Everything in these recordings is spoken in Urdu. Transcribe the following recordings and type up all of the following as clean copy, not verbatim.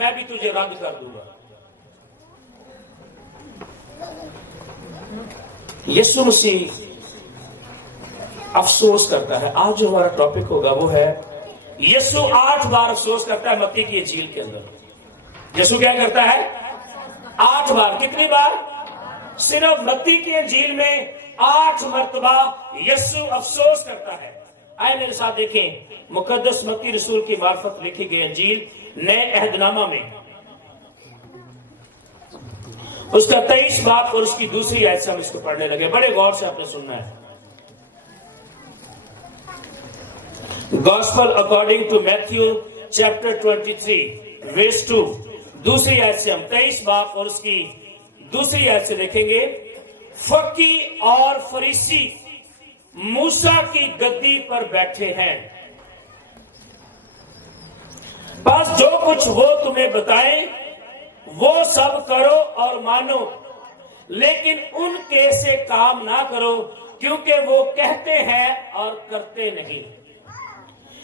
میں بھی تجھے رد کر دوں گا۔ یسوع مسیح افسوس کرتا ہے۔ آج جو ہمارا ٹاپک ہوگا وہ ہے یسوع 8 بار افسوس کرتا ہے متی کی انجیل کے اندر۔ یسوع کیا کرتا ہے؟ 8 بار۔ کتنی بار؟ صرف متی کی انجیل میں 8 مرتبہ یسوع افسوس کرتا ہے۔ آئے میرے ساتھ دیکھیں مقدس متی رسول کی معرفت لکھی گئی انجیل نئے عہد نامہ میں اس کا 23 باب اور اس کی دوسری آیت سے ہم اس کو پڑھنے لگے۔ بڑے غور سے آپ نے سننا ہے۔ Gospel according to Matthew chapter 23 verse 2 دوسری آیت سے ہم 23 باب اور اس کی دوسری آیت سے دیکھیں گے۔ فقی اور فریسی موسیٰ کی گدی پر بیٹھے ہیں، بس جو کچھ وہ تمہیں بتائیں وہ سب کرو اور مانو، لیکن ان کے سے کام نہ کرو کیونکہ وہ کہتے ہیں اور کرتے نہیں۔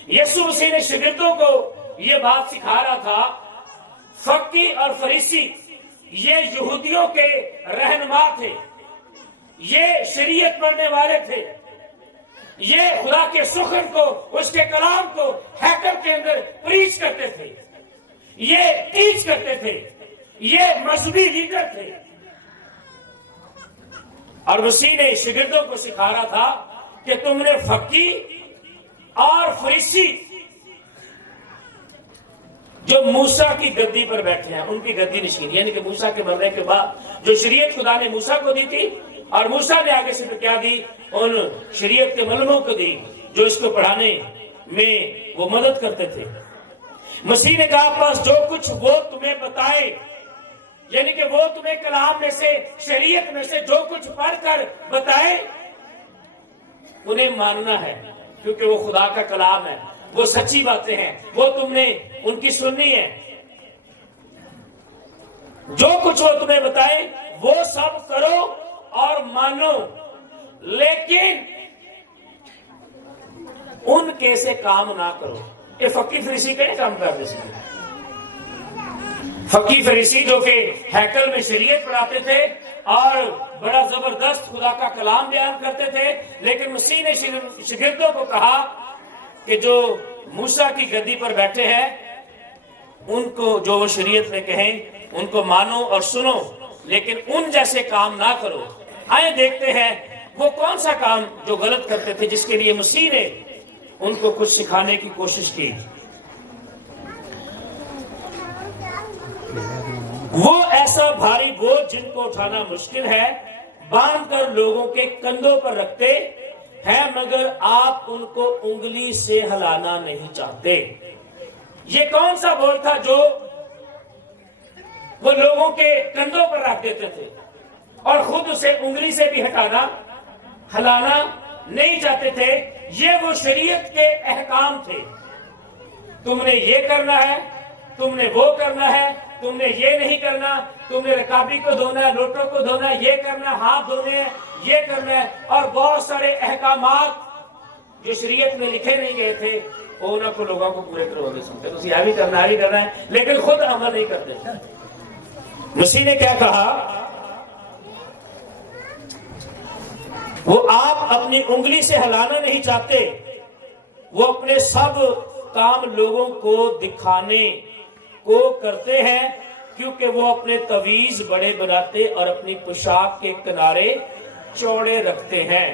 یسوع مسیح نے شاگردوں کو یہ بات سکھا رہا تھا۔ فقی اور فریسی یہ یہودیوں کے رہنما تھے، یہ شریعت پڑھنے والے تھے، یہ خدا کے سخن کو، اس کے کلام کو ہیکل کے اندر پریچ کرتے تھے، یہ ٹیچ کرتے تھے، یہ مذہبی لیڈر تھے۔ اور مسیح نے شاگردوں کو سکھا رہا تھا کہ تم نے فقی اور فریسی جو موسیٰ کی گدی پر بیٹھے ہیں، ان کی گدی نشین، یعنی کہ موسیٰ کے مرنے کے بعد جو شریعت خدا نے موسیٰ کو دی تھی اور موسیٰ نے آگے سے کیا دی، ان شریعت کے ملموں کو دی جو اس کو پڑھانے میں وہ مدد کرتے تھے۔ مسیح نے کہا بس جو کچھ وہ تمہیں بتائے، یعنی کہ وہ تمہیں کلام میں سے، شریعت میں سے جو کچھ پڑھ کر بتائے انہیں ماننا ہے، کیونکہ وہ خدا کا کلام ہے، وہ سچی باتیں ہیں، وہ تم نے ان کی سننی ہے۔ جو کچھ وہ تمہیں بتائے وہ سب کرو اور مانو، لیکن ان کے سے کام نہ کرو۔ یہ فقی فریسی کے کام کرنے سے، فقی فریسی جو کہ ہیکل میں شریعت پڑھاتے تھے اور بڑا زبردست خدا کا کلام بیان کرتے تھے، لیکن مسیح نے شاگردوں کو کہا کہ جو موسیٰ کی گدی پر بیٹھے ہیں ان کو جو وہ شریعت میں کہیں ان کو مانو اور سنو، لیکن ان جیسے کام نہ کرو۔ آئے دیکھتے ہیں وہ کون سا کام جو غلط کرتے تھے جس کے لیے مسیح نے ان کو کچھ سکھانے کی کوشش کی۔ وہ ایسا بھاری بوجھ جن کو اٹھانا مشکل ہے باندھ کر لوگوں کے کندھوں پر رکھتے ہیں، مگر آپ ان کو انگلی سے ہلانا نہیں چاہتے۔ یہ کون سا بوجھ تھا جو وہ لوگوں کے کندھوں پر رکھ دیتے تھے اور خود اسے انگلی سے بھی ہلانا نہیں چاہتے تھے؟ یہ وہ شریعت کے احکام تھے۔ تم نے یہ کرنا ہے، تم نے وہ کرنا ہے، تم نے یہ نہیں کرنا، تم نے رکابی کو دھونا ہے، لوٹوں کو دھونا ہے، یہ کرنا ہے، ہاتھ دھونے ہیں، یہ کرنا ہے، اور بہت سارے احکامات جو شریعت میں لکھے نہیں گئے تھے انہوں کو لوگوں کو پورے کروانے سمجھتے تو یہ بھی کرنا ہے، لیکن خود عمل نہیں کرتے۔ مسیح نے کیا کہا؟ وہ آپ اپنی انگلی سے ہلانا نہیں چاہتے، وہ اپنے سب کام لوگوں کو دکھانے کو کرتے ہیں، کیونکہ وہ اپنے تویز بڑے بناتے اور اپنی پوشاک کے کنارے چوڑے رکھتے ہیں۔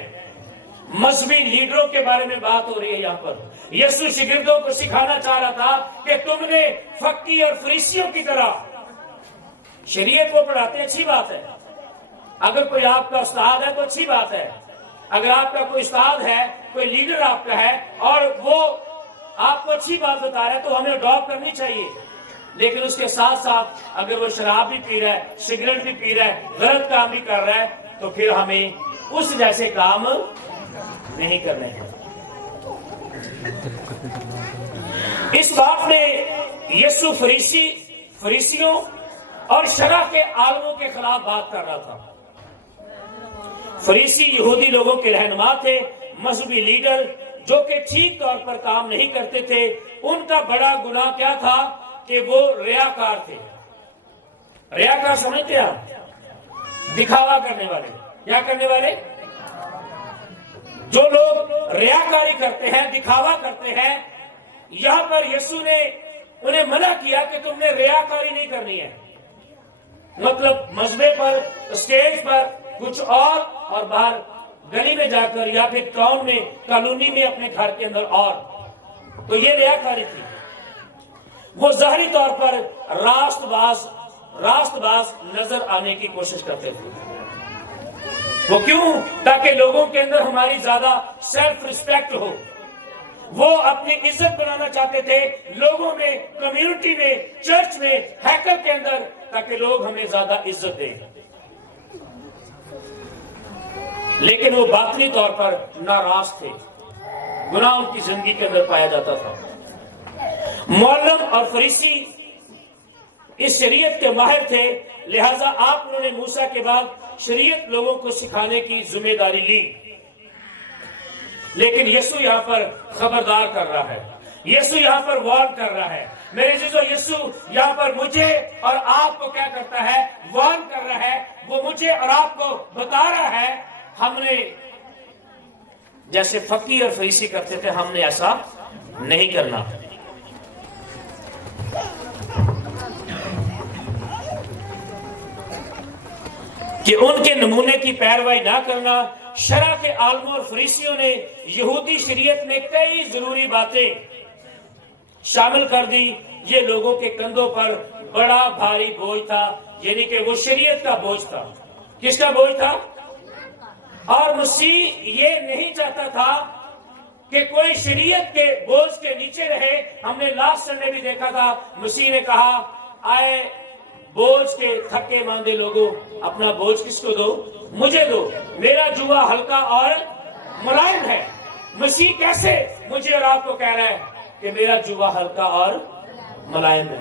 مذہبی لیڈروں کے بارے میں بات ہو رہی ہے یہاں پر۔ یسوع شاگردوں کو سکھانا چاہ رہا تھا کہ تم نے فقی اور فریسیوں کی طرح شریعت کو پڑھاتے، اچھی بات ہے، اگر کوئی آپ کا استاد ہے تو اچھی بات ہے، اگر آپ کا کوئی استاد ہے، کوئی لیڈر آپ کا ہے اور وہ آپ کو اچھی بات بتا رہا ہے تو ہمیں اڈاپٹ کرنی چاہیے، لیکن اس کے ساتھ ساتھ اگر وہ شراب بھی پی رہا ہے، سگریٹ بھی پی رہا ہے، غلط کام بھی کر رہا ہے تو پھر ہمیں اس جیسے کام نہیں کرنے ہیں۔ اس بات میں یسوع فریسیوں اور شرع کے عالموں کے خلاف بات کر رہا تھا۔ فریسی یہودی لوگوں کے رہنما تھے، مذہبی لیڈر جو کہ ٹھیک طور پر کام نہیں کرتے تھے۔ ان کا بڑا گناہ کیا تھا کہ وہ ریاکار تھے. ریاکار سمجھتے آپ؟ دکھاوا کرنے والے. کیا کرنے والے؟ جو لوگ ریاکاری کرتے ہیں، دکھاوا کرتے ہیں. یہاں پر یسوع نے انہیں منع کیا کہ تم نے ریاکاری نہیں کرنی ہے. مطلب مذبے پر، اسٹیج پر کچھ اور باہر گلی میں جا کر یا پھر ٹاؤن میں، کالونی میں، اپنے گھر کے اندر اور. تو یہ ریاکاری تھی. وہ ظاہری طور پر راست باز نظر آنے کی کوشش کرتے تھے. وہ کیوں؟ تاکہ لوگوں کے اندر ہماری زیادہ سیلف ریسپیکٹ ہو. وہ اپنی عزت بنانا چاہتے تھے لوگوں میں، کمیونٹی میں، چرچ میں، ہیکل کے اندر، تاکہ لوگ ہمیں زیادہ عزت دیں. لیکن وہ باطنی طور پر ناراض تھے. گناہ ان کی زندگی کے اندر پایا جاتا تھا. معلم اور فریسی اس شریعت کے ماہر تھے، لہذا انہوں نے موسیٰ کے بعد شریعت لوگوں کو سکھانے کی ذمہ داری لی. لیکن یسوع یہاں پر خبردار کر رہا ہے. یسوع یہاں پر وارن کر رہا ہے. میرے عزیزو، یسوع یہاں پر مجھے اور آپ کو کیا کرتا ہے؟ وارن کر رہا ہے. وہ مجھے اور آپ کو بتا رہا ہے، ہم نے جیسے فقی اور فریسی کرتے تھے، ہم نے ایسا نہیں کرنا. کہ ان کے نمونے کی پیروی نہ کرنا. شرع کے عالموں اور فریسیوں نے یہودی شریعت میں کئی ضروری باتیں شامل کر دی. یہ لوگوں کے کندھوں پر بڑا بھاری بوجھ تھا، یعنی کہ وہ شریعت کا بوجھ تھا. کس کا بوجھ تھا؟ اور مسیح یہ نہیں چاہتا تھا کہ کوئی شریعت کے بوجھ کے نیچے رہے. ہم نے لاسٹ سنڈے بھی دیکھا تھا، مسیح نے کہا، آئے بوجھ کے تھکے ماندے لوگوں، اپنا بوجھ کس کو دو؟ مجھے دو. میرا جوا ہلکا اور ملائم ہے. مسیح کیسے مجھے اور آپ کو کہہ رہا ہے کہ میرا جوا ہلکا اور ملائم ہے؟